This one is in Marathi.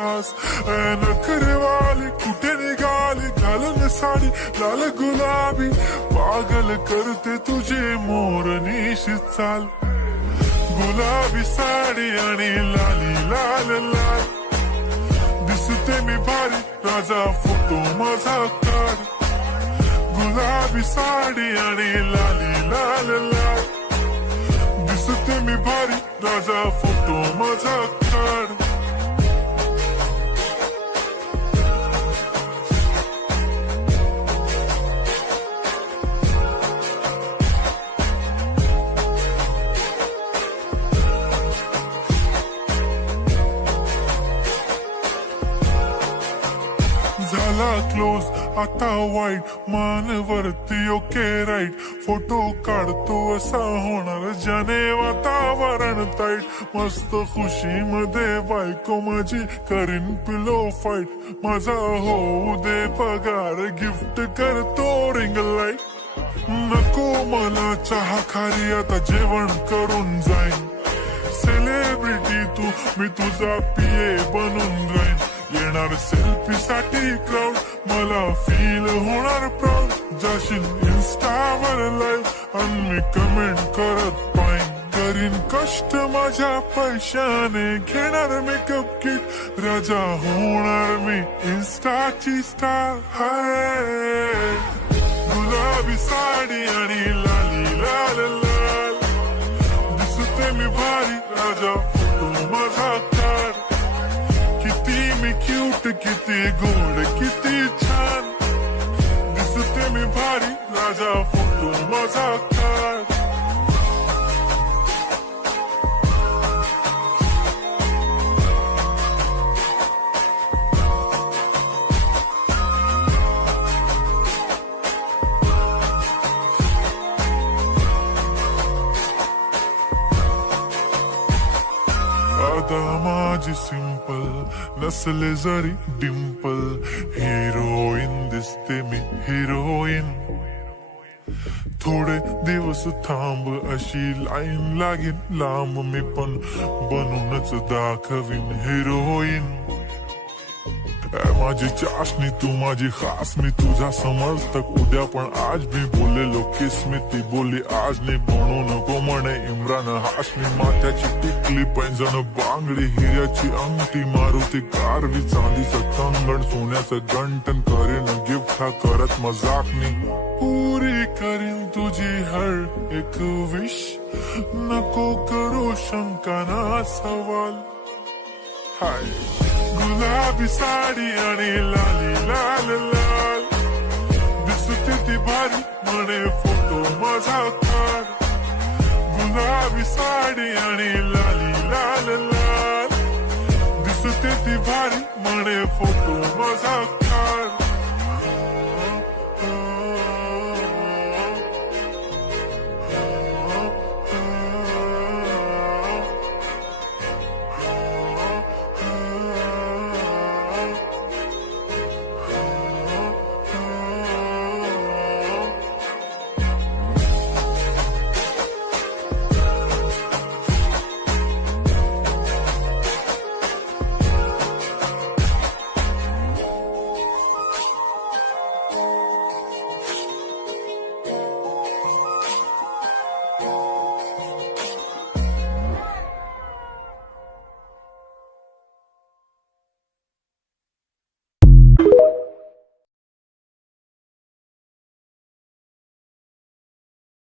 खास नखरेवाली कुठे निघाली घालून साडी लाल गुलाबी पागल करते तुझे मोरनीशी चाल गुलाबी साडी आणि लाली लाल लाल दिसते मी भारी राजा फोटो माझा काढ गुलाबी साडी आणि लाली लाल लाल दिसते मी भारी राजा फोटो माझा काढ झाला क्लोज आता वाईट मानवरती ओके राईट फोटो काढतो असा होणार ज्याने वातावरण ताईट मस्त खुशी मध्ये बायको माझी करीन पिलो फाईट माझा होऊ दे पगार गिफ्ट करतो रिंग लाईट नको मला चहा खारी आता जेवण करून जाईन सेलिब्रिटी तू मी तुझा पिये बनून राहीन येणार सेल्फी साठी क्राऊड मला फील होणार प्राऊड जाशील इन्स्टावर लाईव्ह आणि मी कमेंट करत पाईन करीन कष्ट माझ्या पैशाने घेणार मेकअप किट राजा होणार मी इन्स्टाची स्टार हाय गुलाबी साडी आणि लाली लाल लाल दिसते मी भारी राजा फोटो माझा काढ किती क्यूट किती गोड किती छान दिसते मी भारी राजा फोटो माझा काढ आता माझी सिंपल नसले जरी डिंपल हिरोईन दिसते मी हिरोईन थोडे दिवस थांब अशी लाईन लागेल लांब मी पण बनूनच दाखवीन हिरोईन माझी चाशनी तू माझी खास मी तुझा समर्थक उद्या पण आज मी बोललेलो किस मी ती बोली आज नाही बनू नको म्हणे इम्रान हाशमी माथ्याची टिकली पैंजण बांगडी हिऱ्याची अंगठी मारुती कारवी चांदीचं कंगण सोन्याचं गंटन करीन गिफ्ट हा करत मजाकनी पुरी करीन तुझी हर एक विश नको करू शंका ना सवाल हाय गुलाबी साडी आणि लाली लाल लाल दिसते ती भारी म्हणे फोटो माझा काढ गुलाबी साडी आणि लाली लाल लाल दिसते ती भारी म्हणे फोटो माझा काढ